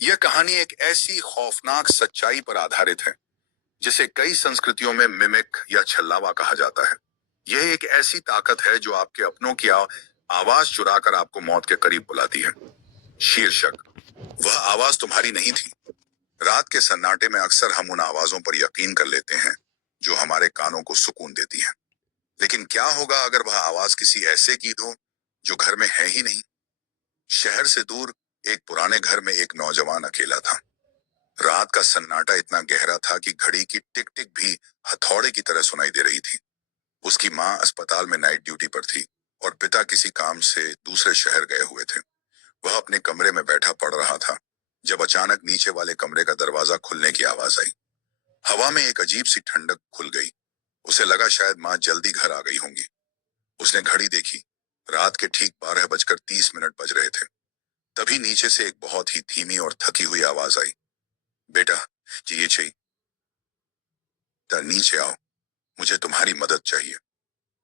यह कहानी एक ऐसी खौफनाक सच्चाई पर आधारित है जिसे कई संस्कृतियों में मिमिक या छल्लावा कहा जाता है। यह एक ऐसी ताकत है जो आपके अपनों की आवाज चुराकर आपको मौत के करीब बुलाती है। शीर्षक, वह आवाज तुम्हारी नहीं थी। रात के सन्नाटे में अक्सर हम उन आवाजों पर यकीन कर लेते हैं जो हमारे कानों को सुकून देती हैं। लेकिन क्या होगा अगर वह आवाज किसी ऐसे की हो जो घर में है ही नहीं। शहर से दूर एक पुराने घर में एक नौजवान अकेला था। रात का सन्नाटा इतना गहरा था कि घड़ी की टिक टिक भी हथौड़े की तरह सुनाई दे रही थी। उसकी माँ अस्पताल में नाइट ड्यूटी पर थी और पिता किसी काम से दूसरे शहर गए हुए थे। वह अपने कमरे में बैठा पढ़ रहा था जब अचानक नीचे वाले कमरे का दरवाजा खुलने की आवाज आई। हवा में एक अजीब सी ठंडक खुल गई। उसे लगा शायद माँ जल्दी घर आ गई होंगी। उसने घड़ी देखी। रात के ठीक 12:30 बज रहे थे। तभी नीचे से एक बहुत ही धीमी और थकी हुई आवाज आई। बेटा, जी ये चाहिए, नीचे आओ, मुझे तुम्हारी मदद चाहिए।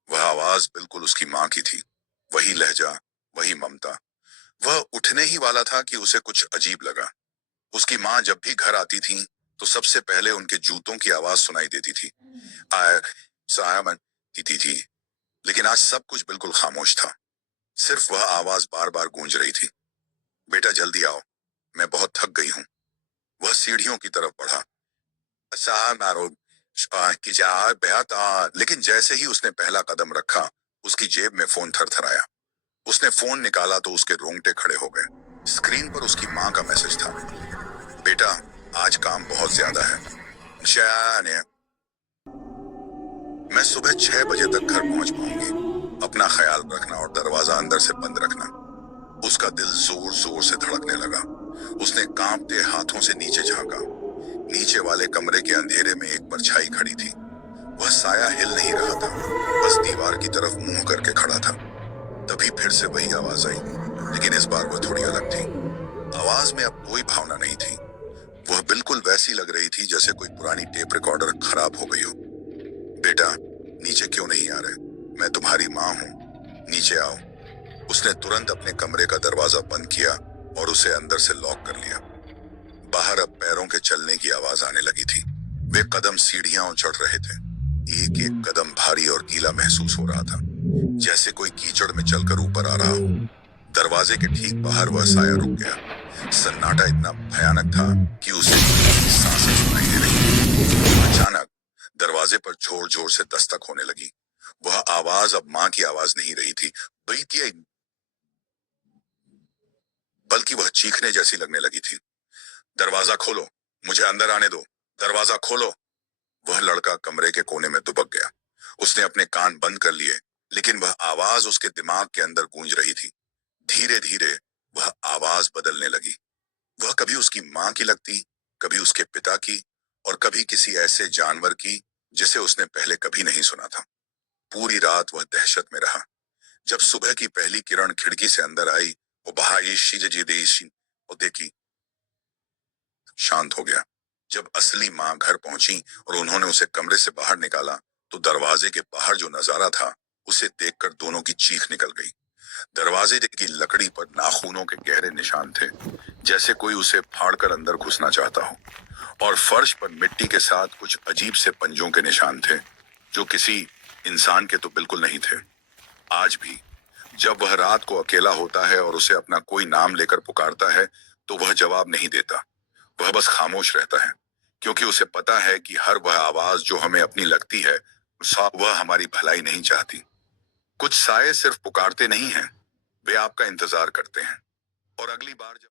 वह आवाज बिल्कुल उसकी माँ की थी। वही लहजा, वही ममता। वह उठने ही वाला था कि उसे कुछ अजीब लगा। उसकी माँ जब भी घर आती थी तो सबसे पहले उनके जूतों की आवाज सुनाई देती थी। आय सायमन थी। लेकिन आज सब कुछ बिल्कुल खामोश था। सिर्फ वह आवाज बार बार गूंज रही थी। बेटा जल्दी आओ, मैं बहुत थक गई हूँ। वह सीढ़ियों की तरफ बढ़ा। लेकिन जैसे ही उसने पहला कदम रखा, उसकी जेब में फोन थरथराया। उसने फोन निकाला तो उसके रोंगटे खड़े हो गए। स्क्रीन पर उसकी माँ का मैसेज था। बेटा, आज काम बहुत ज्यादा है। शाने, मैं सुबह 6 बजे तक घर पहुंच पाऊंगी। अपना ख्याल रखना और दरवाजा अंदर से बंद रखना। उसका दिल जोर जोर से धड़कने लगा। उसने कांपते हाथों से नीचे झांका। नीचे वाले कमरे के अंधेरे में एक परछाई खड़ी थी। वह साया हिल नहीं रहा था, बस दीवार की तरफ मुंह करके खड़ा था। तभी फिर से वही आवाज आई, लेकिन इस बार वह थोड़ी अलग थी। आवाज में अब कोई भावना नहीं थी। वह बिल्कुल वैसी लग रही थी जैसे कोई पुरानी टेप रिकॉर्डर खराब हो गई हो। बेटा, नीचे क्यों नहीं आ रहे? मैं तुम्हारी माँ हूँ, नीचे आओ। उसने तुरंत अपने कमरे का दरवाजा बंद किया और उसे अंदर से लॉक कर लिया। बाहर अब पैरों के चलने की आवाज आने लगी थी। वे कदम सीढ़ियां चढ़ रहे थे। एक एक कदम भारी और गीला महसूस हो रहा था, जैसे कोई कीचड़ में चलकर ऊपर आ रहा हो। दरवाजे के ठीक बाहर वह साया रुक गया। सन्नाटा इतना भयानक था कि उसे खुद की सांसें सुनाई दे रही थी। अचानक दरवाजे पर जोर जोर से दस्तक होने लगी। वह आवाज अब माँ की आवाज नहीं रही थी, बल्कि वह चीखने जैसी लगने लगी थी। दरवाजा खोलो, मुझे अंदर आने दो, दरवाजा खोलो। वह लड़का कमरे के कोने में दुबक गया। उसने अपने कान बंद कर लिए, लेकिन वह आवाज उसके दिमाग के अंदर गूंज रही थी। धीरे धीरे वह आवाज बदलने लगी। वह कभी उसकी माँ की लगती, कभी उसके पिता की, और कभी किसी ऐसे जानवर की जिसे उसने पहले कभी नहीं सुना था। पूरी रात वह दहशत में रहा। जब सुबह की पहली किरण खिड़की से अंदर आई, वो वो देखी, शांत हो गया। जब असली माँ घर पहुंची और उन्होंने उसे कमरे से बाहर निकाला, तो दरवाजे के बाहर जो नजारा था उसे देखकर दोनों की चीख निकल गई। दरवाजे की लकड़ी पर नाखूनों के गहरे निशान थे, जैसे कोई उसे फाड़कर अंदर घुसना चाहता हो। और फर्श पर मिट्टी के साथ कुछ अजीब से पंजों के निशान थे, जो किसी इंसान के तो बिल्कुल नहीं थे। आज भी जब वह रात को अकेला होता है और उसे अपना कोई नाम लेकर पुकारता है, तो वह जवाब नहीं देता। वह बस खामोश रहता है, क्योंकि उसे पता है कि हर वह आवाज जो हमें अपनी लगती है, वह हमारी भलाई नहीं चाहती। कुछ साए सिर्फ पुकारते नहीं हैं, वे आपका इंतजार करते हैं। और अगली बार जब